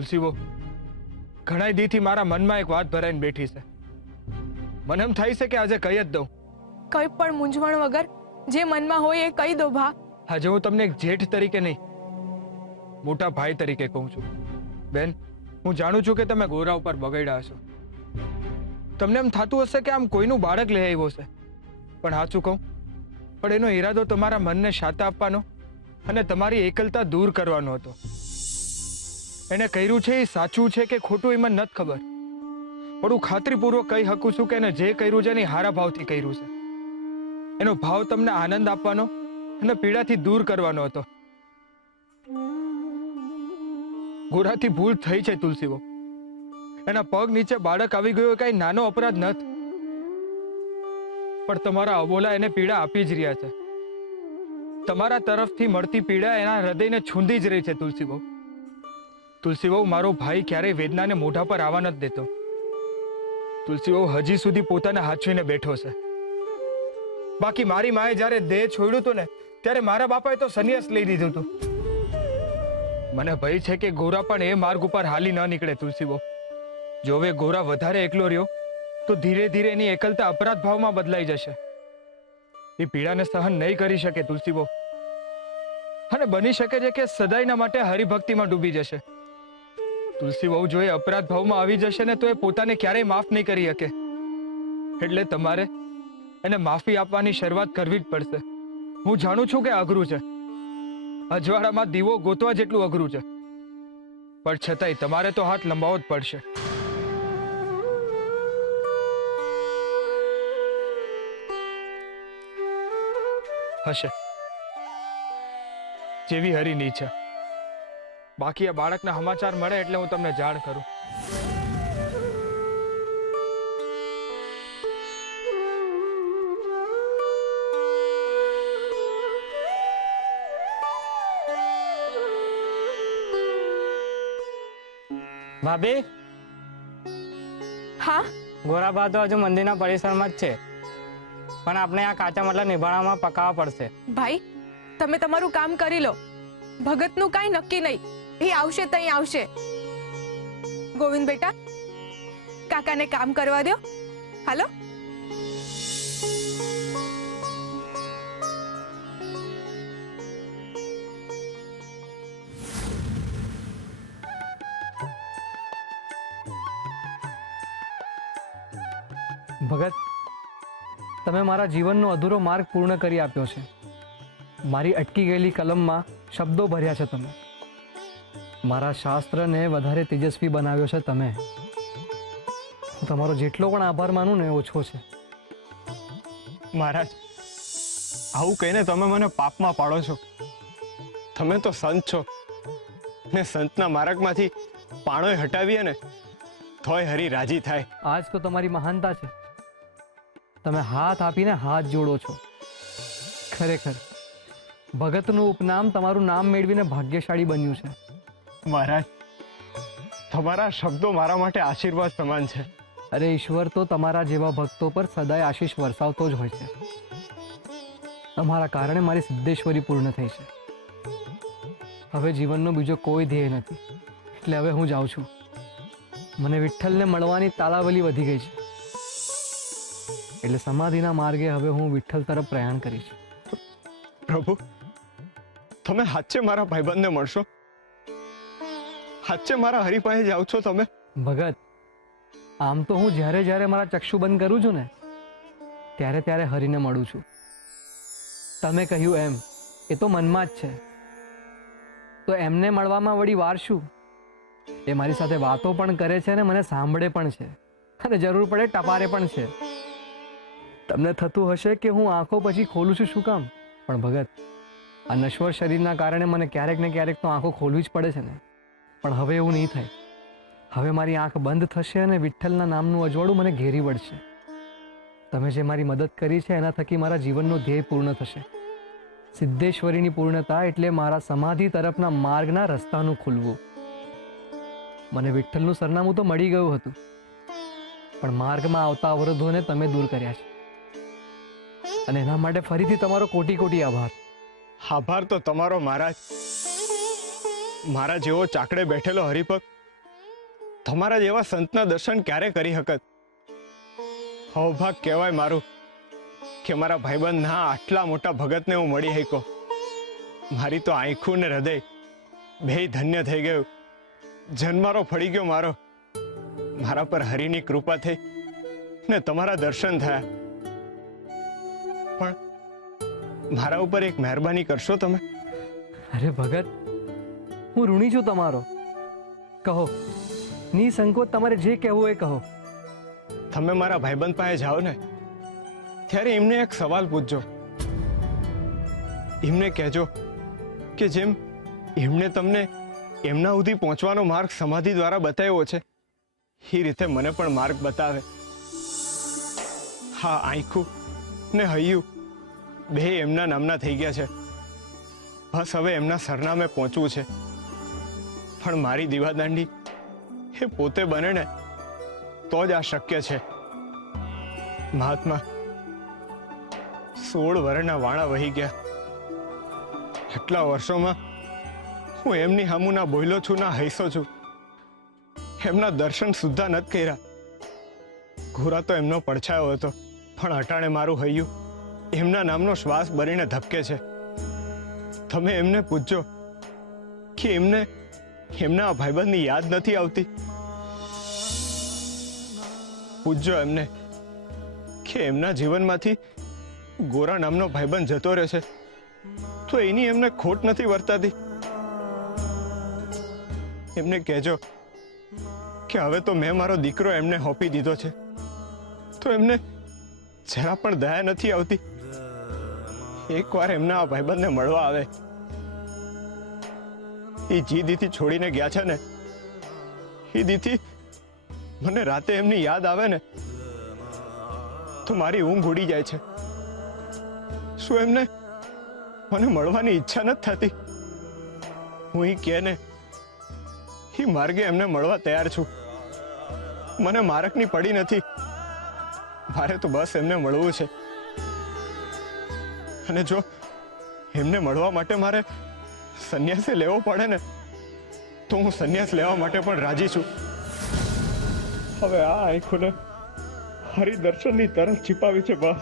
તુલસી બહુ ઘણા દીથી મારા મનમાં એક વાત ભરાઈને બેઠી છે. મને એમ થાય છે કે આજે કહી જ દઉં. કઈ પણ મૂંઝવણ વગર જે મનમાં હોય એ કહી દો ભા. આજે હું તમને એક જેઠ તરીકે નહીં, મોટા ભાઈ તરીકે કહું છું. બેન, હું જાણું છું કે તમે ગોરા ઉપર બગડ્યા હશો. તમને એમ થતું હશે કે આમ કોઈનું બાળક લઈ આવ્યો છે, પણ સાચું કહું, પણ એનો ઈરાદો તમારા મનને શાંતિ આપવાનો અને તમારી એકલતા દૂર કરવાનો હતો. એને કર્યું છે એ સાચું છે કે ખોટું એ મને નથી ખબર, પણ હું ખાતરીપૂર્વક કહી શકું છું કે એને જે કર્યું છે એની હારા ભાવથી કર્યું છે. એનો ભાવ તમને આનંદ આપવાનો અને પીડાથી દૂર કરવાનો હતો. ગોરાથી ભૂલ થઈ છે તુલસીબો. એના પગ નીચે બાળક આવી ગયો કઈ નાનો અપરાધ નથી, પણ તમારા અબોલા એને પીડા આપી જ રહ્યા છે. તમારા તરફથી મળતી પીડા એના હૃદયને છૂંદી જ રહી છે તુલસીબો. તુલસીબો, મારો ભાઈ ક્યારેય વેદનાને મોઢા પર આવવા નથી દેતો. તુલસીબો હજી સુધી પોતાને હાચવીને બેઠો છે. બાકી મારી માએ જ્યારે દેહ છોડ્યું હતું ને, ત્યારે મારા બાપાએ તો સંન્યાસ લઈ લીધું હતું. મને ભય છે કે ગોરા પણ એ માર્ગ ઉપર હાલી ન નીકળે તુલસીબો. જો હવે ગોરા વધારે એકલો રહ્યો તો ધીરે ધીરે એની એકલતા અપરાધ ભાવમાં બદલાઈ જશે. એ પીડાને સહન નહીં કરી શકે તુલસીબો, અને બની શકે છે કે સદાયના માટે હરિભક્તિમાં ડૂબી જશે. તુલસીબો, જો એ અપરાધ ભાવમાં આવી જશે ને તો એ પોતાને ક્યારેય માફ નહીં કરી શકે. એટલે તમારે એને માફી આપવાની શરૂઆત કરવી જ પડશે. હું જાણું છું કે અઘરું છે, અજવાળામાં દીવો ગોતવા જેટલું અઘરું છે, પણ છતાંય તમારે તો હાથ લંબાવવો જ પડશે. હશે જેવી હરીની ઈચ્છા. બાકી આ બાળકના સમાચાર મળે એટલે હું તમને જાણ કરું. ભાભી, હા ગોરાબા તો હજુ મંદિરના પરિસરમાં જ છે, પણ આપણે આ કાચા મતલબ નિભાણામાં પકાવવા પડશે. ભાઈ, તમે તમારું કામ કરી લો. ભગતનું કાંઈ નક્કી નહીં, એ આવશે તઈ આવશે. ગોવિંદ બેટા, કાકાને કામ કરવા દો. હાલો. ભગત, તમે મારા જીવનનો અધૂરો માર્ગ પૂર્ણ કરી આપ્યો છે. મારી અટકી ગયેલી કલમમાં શબ્દો ભર્યા છે તમે. મારા શાસ્ત્રને વધારે તેજસ્વી બનાવ્યો છે તમે. હું તમારો જેટલો પણ આભાર માનું ને ઓછો છે. મહારાજ, આવું કહીને તમે મને પાપમાં પાડો છો. તમે તો સંત છો ને સંતના માર્ગમાંથી પાણોય હટાવીએ ને તોય હરી રાજી થાય. આજ તો તમારી મહાનતા છે. તમે હાથ આપીને હાથ જોડો છો. ખરેખર ભગતનું ઉપનામ તમારું નામ મેળવીને ભાગ્યશાળી બન્યું છે. મહારાજ, તમારા શબ્દો મારા માટે આશીર્વાદ સમાન છે. અરે ઈશ્વર તો તમારા જેવા ભક્તો પર સદાય આશીષ વરસાવતો જ હોય છે. તમારા કારણે મારી સિદ્ધેશ્વરી પૂર્ણ થઈ છે. હવે જીવનનો બીજો કોઈ ધ્યેય નથી, એટલે હવે હું જાઉં છું. મને વિઠ્ઠલને મળવાની તાલાવલી વધી ગઈ છે, એટલે સમાધિના માર્ગે હવે હું વિઠ્ઠલ તરફ પ્રયાણ કરીશ. પ્રભુ, તમે હાચે મારા ભાઈબંધને મળશો? હાચે મારા હરિ પાસે જાઓ છો તમે? ભગત, આમ તો હું જ્યારે જ્યારે મારા ચક્ષુ બંધ કરું છું ને ત્યારે ત્યારે હરિને મળું છું. તમે કહ્યું એમ એ તો મનમાં જ છે, તો એમને મળવામાં વળી વાર શું? એ મારી સાથે વાતો પણ કરે છે અને મને સાંભળે પણ છે, અને જરૂર પડે ટપારે પણ છે. તમને થતું હશે કે હું આંખો પછી ખોલું છું શું કામ, પણ ભગત, આ નશ્વર શરીરના કારણે મને ક્યારેક ને ક્યારેક તો આંખો ખોલવી જ પડે છે ને. પણ હવે એવું નહીં થાય. હવે મારી આંખ બંધ થશે અને વિઠ્ઠલના નામનું અજવાળું મને ઘેરી વળશે. તમે જે મારી મદદ કરી છે એના થકી મારા જીવનનો ધ્યેય પૂર્ણ થશે. સિદ્ધેશ્વરીની પૂર્ણતા એટલે મારા સમાધિ તરફના માર્ગના રસ્તાનું ખુલવું. મને વિઠ્ઠલનું સરનામું તો મળી ગયું હતું, પણ માર્ગમાં આવતા અવરોધોને તમે દૂર કર્યા છે, અને એના માટે ફરીથી તમારો કોટી કોટી આભાર. આભાર તો તમારો મહારાજ. મારા જેવો ચાકડે બેઠેલો હરિભક્ત તમારા જેવા સંતના દર્શન ક્યારે કરી શકત. અવભાગ કહેવાય મારું કે મારા ભાઈબંધના આટલા મોટા ભગતને હું મળી શક્યો. મારી તો આંખું ને હૃદય બેય ધન્ય થઈ ગયું. જન્મારો ફળી ગયો મારો. મારા પર હરિની કૃપા થઈ ને તમારા દર્શન થયા. પણ મારા ઉપર એક મહેરબાની કરશો તમે? અરે ભગત, હું ઋણી છું તમારો. કહો, નિસંકોચ તમારે જે કહેવું એ કહો. તમે મારા ભાઈબંધ પાસે જાઓ ને ત્યારે એમને એક સવાલ પૂછજો. એમને કહેજો કે જેમ એમને તમને એમના સુધી પહોંચવાનો માર્ગ સમાધિ દ્વારા બતાવ્યો છે એ રીતે મને પણ માર્ગ બતાવે. હા, આંખું ને હૈયું બે એમના નામના થઈ ગયા છે. બસ હવે એમના સરનામે પહોંચવું છે. પણ મારી દીવાદાંડી એ પોતે બને ને તો જ આ શક્ય છે. મહાત્મા 16 વર્ષના વાણા વહી ગયા. એટલા વર્ષોમાં હું એમની સામું ના બોલ્યો છું ના હૈસો છું. એમના દર્શન સુદ્ધા નથી કર્યા. ઘોરા તો એમનો પડછાયો હતો, પણ અટાણે મારું હૈયું એમના નામનો શ્વાસ ભરીને ધબકે છે. તમે એમને પૂછજો કે એમને એમના ભાઈબંધની યાદ નથી આવતી. પૂછજો એમને કે એમના જીવનમાંથી ગોરા નામનો ભાઈબંધ જતો રહે છે તો એની એમને ખોટ નથી વર્તાતી. એમને કહેજો કે હવે તો મેં મારો દીકરો એમને સોંપી દીધો છે તો એમને જરા પણ દયા નથી આવતી. એકવાર એમના આ ભાઈબંધને મળવા આવે. એ જી દીથી છોડીને ગયા છે ને એ દીથી મને રાતે એમની યાદ આવે ને તો મારી ઊંઘ ઉડી જાય છે. શું એમને મને મળવાની ઈચ્છા નથી થતી? હું એ કહે ને એ માર્ગે એમને મળવા તૈયાર છું. મને મારકની પડી નથી. મારે તો બસ એમને મળવું છે. અને જો એમને મળવા માટે મારે સંન્યાસ લેવો પડે ને તો હું સંન્યાસ લેવા માટે પણ રાજી છું. હવે આ આંખોને હરિદર્શનની તરફ छिपाવી છે બસ.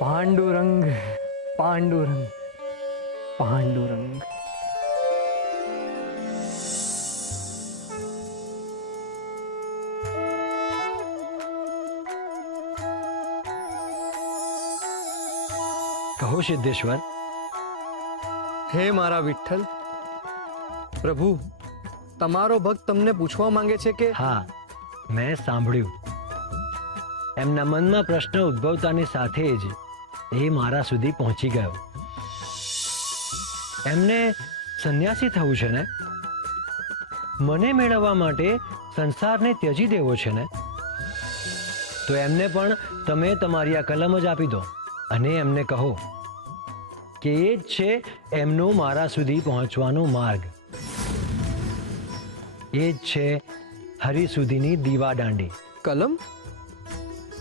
પાંડુરંગ, પાંડુરંગ, પાંડુરંગ. કહો સિદ્ધેશ્વર. હે મારા વિઠ્ઠલ, પ્રભુ, તમારો ભક્ત તમને પૂછવા માંગે છે કે હા, મેં સાંભળ્યું. એમના મનમાં પ્રશ્ન ઉદ્ભવતાની સાથે જ એ મારા સુધી પહોંચી ગયો. એમને સંન્યાસી થવું છે ને? મને મેળવવા માટે સંસારને ત્યજી દેવો છે ને? તો એમને પણ તમે તમારી આ કલમ જ આપી દો અને એમને કહો કે એ જ છે એમનો મારા સુધી પહોંચવાનો માર્ગ. એ જ છે હરિ સુધીની દીવા દાંડી. કલમ?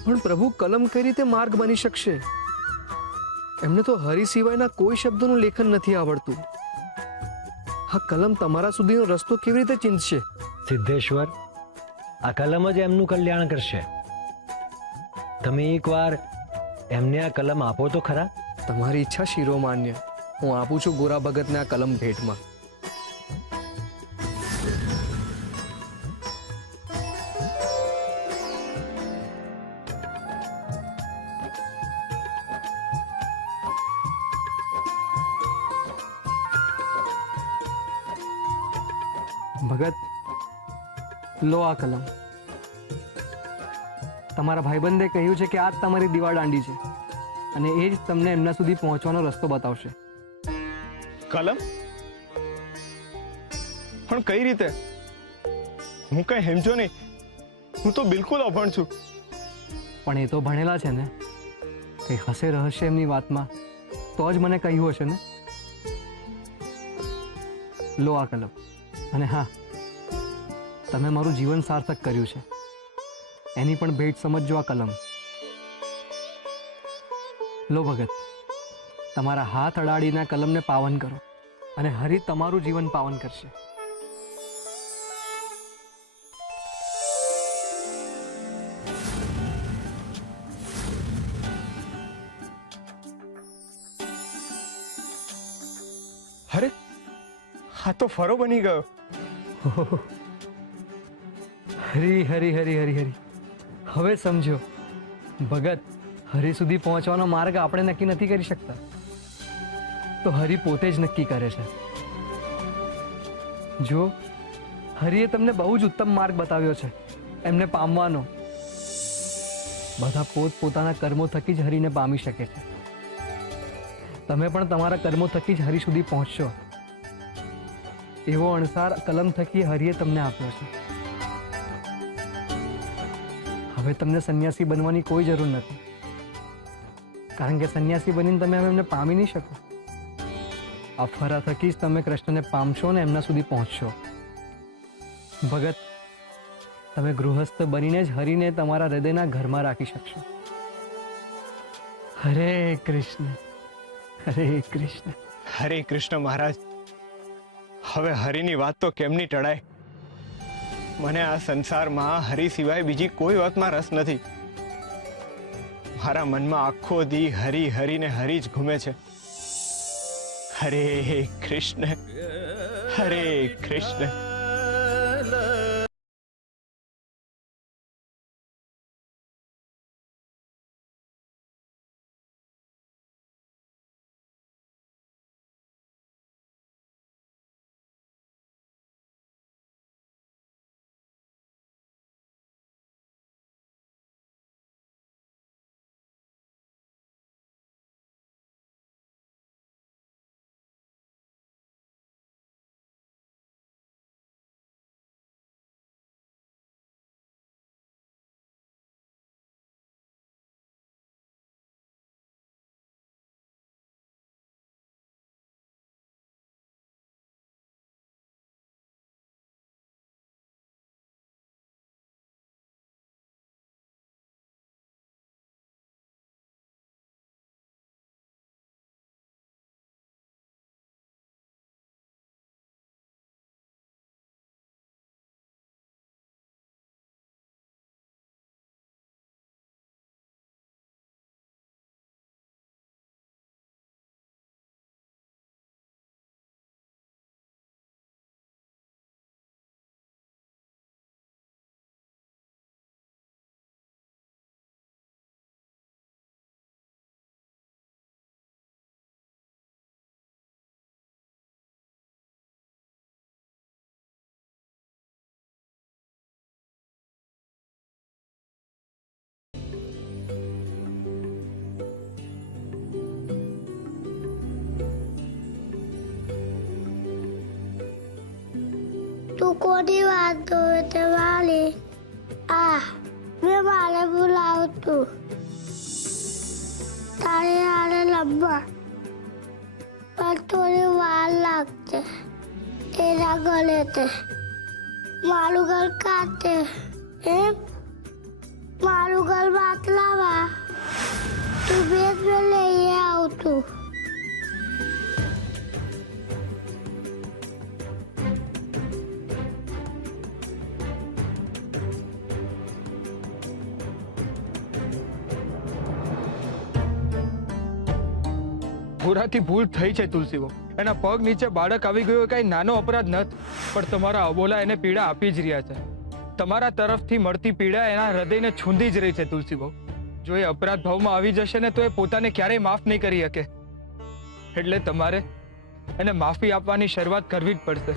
પણ પ્રભુ, કલમ કઈ રીતે માર્ગ બની શકશે? એમને તો હરિ સિવાયના કોઈ શબ્દોનું લેખન નથી આવડતું. આ કલમ તમારા સુધીનો રસ્તો કેવી રીતે ચીંધશે? સિદ્ધેશ્વર, આ કલમ જ એમનું કલ્યાણ કરશે. તમે એકવાર એમને આ કલમ આપો તો ખરા. તમારી ઈચ્છા શિરોમાન્ય. હું આપું છું ગોરા ભગતને આ કલમ ભેટમાં. ભગત, લો આ કલમ. તમારા ભાઈબંધે કહ્યું છે કે આ જ તમારી દીવા દાંડી છે અને એ જ તમને એમના સુધી પહોંચવાનો રસ્તો બતાવશે. કલમ? પણ કઈ રીતે? હું કઈ સમજો નહીં. હું તો બિલકુલ અભણ છું. પણ એ તો ભણેલા છે ને, કંઈ હશે રહસ્ય એમની વાતમાં તો જ મને કહ્યું હશે ને. લો આ કલમ. અને હા, તમે મારું જીવન સાર્થક કર્યું છે એની પણ ભેટ સમજજો આ કલમ. લો ભગત, તમારા હાથ અડાડીને આ કલમને પાવન કરો અને હરિ તમારું જીવન પાવન કરશે. અરે આ તો ફરો બની ગયો. હરી હરી હરી હરી હરી હવે સમજો, ભગત, હરિ સુધી પહોંચવાનો માર્ગ આપણે નક્કી નથી કરી શકતા, તો હરિ પોતે જ નક્કી કરે છે. જો હરિએ તમને બહુ જ ઉત્તમ માર્ગ બતાવ્યો છે એમને પામવાનો. બધા પોતપોતાના કર્મો થકી જ હરિને પામી શકે છે. તમે પણ તમારા કર્મો થકી જ હરિ સુધી પહોંચશો એવો અણસાર કલમ થકી હરિએ તમને આપ્યો છે. હવે તમને સંન્યાસી બનવાની કોઈ જરૂર નથી, કારણ કે સંન્યાસી બનીને તમે હવે એમને પામી નહીં શકો. આ ફરા થકી જ તમે કૃષ્ણને પામશો અને એમના સુધી પહોંચશો. ભગત, તમે ગૃહસ્થ બનીને જ હરિને તમારા હૃદયના ઘરમાં રાખી શકશો. હરે કૃષ્ણ, હરે કૃષ્ણ. હરે કૃષ્ણ મહારાજ. હવે હરિની વાત તો કેમની ટળાય. મને આ સંસારમાં હરિ સિવાય બીજી કોઈ વાતમાં રસ નથી. મારા મનમાં આખો દી હરિ હરિ ને હરિ જ ઘૂમે છે. હરે કૃષ્ણ, હરે કૃષ્ણ. તું કોની વાત કરે છે વાલી? આ મેં મારે બોલાવતું તારે આને લંબા પણ થોડી વાર લાગશે. એના ગળે તે મારું ગળ કાઢે એમ મારું ગળ બાતલાવા તું બેસ મેં લઈ આવતું. ભૂરાથી ભૂલ થઈ છે તુલસીબહુ. એના પગ નીચે બાળક આવી ગયો એ કઈ નાનો અપરાધ નથી, પણ તમારા અબોલા એને પીડા આપી જ રહ્યા છે. તમારા તરફથી મળતી પીડા એના હૃદયને છૂંદી જ રહી છે તુલસીબહુ. જો એ અપરાધ ભાવમાં આવી જશે ને તો એ પોતાને ક્યારેય માફ નહીં કરી શકે. એટલે તમારે એને માફી આપવાની શરૂઆત કરવી જ પડશે.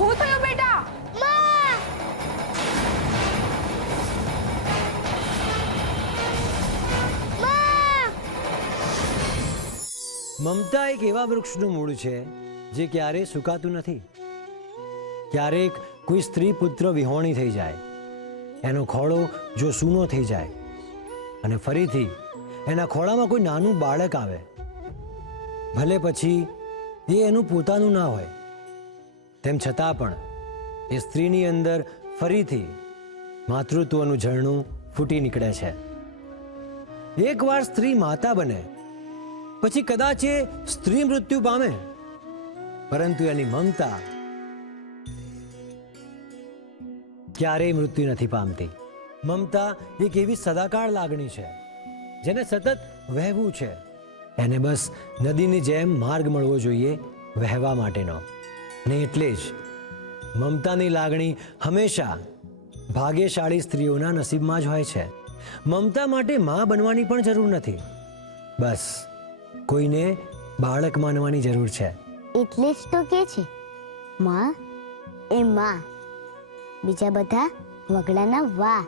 શું થયું બેટા? મમતા એક એવા વૃક્ષનું મૂળ છે જે ક્યારેય સુકાતું નથી. ક્યારેક કોઈ સ્ત્રી પુત્ર વિહોણી થઈ જાય એનો ખોળો જો સૂનો થઈ જાય અને ફરીથી એના ખોળામાં કોઈ નાનું બાળક આવે, ભલે પછી એ એનું પોતાનું ના હોય, તેમ છતાં પણ એ સ્ત્રીની અંદર ફરીથી માતૃત્વનું ઝરણું ફૂટી નીકળે છે. એકવાર સ્ત્રી માતા બને પછી કદાચ એ સ્ત્રી મૃત્યુ પામે, પરંતુ એની મમતા ક્યારેય મૃત્યુ નથી પામતી. મમતા એક એવી સદાકાળ લાગણી છે જેને સતત વહેવું છે. એને બસ નદીની જેમ માર્ગ મળવો જોઈએ વહેવા માટેનો. ને એટલે જ મમતાની લાગણી હંમેશા ભાગ્યશાળી સ્ત્રીઓના નસીબમાં જ હોય છે. મમતા માટે માં બનવાની પણ જરૂર નથી, બસ કોઈને બાળક માનવાની જરૂર છે. એટલે જ તો કે છે માં એ માં, બીજા બધા વગડાના વાહ.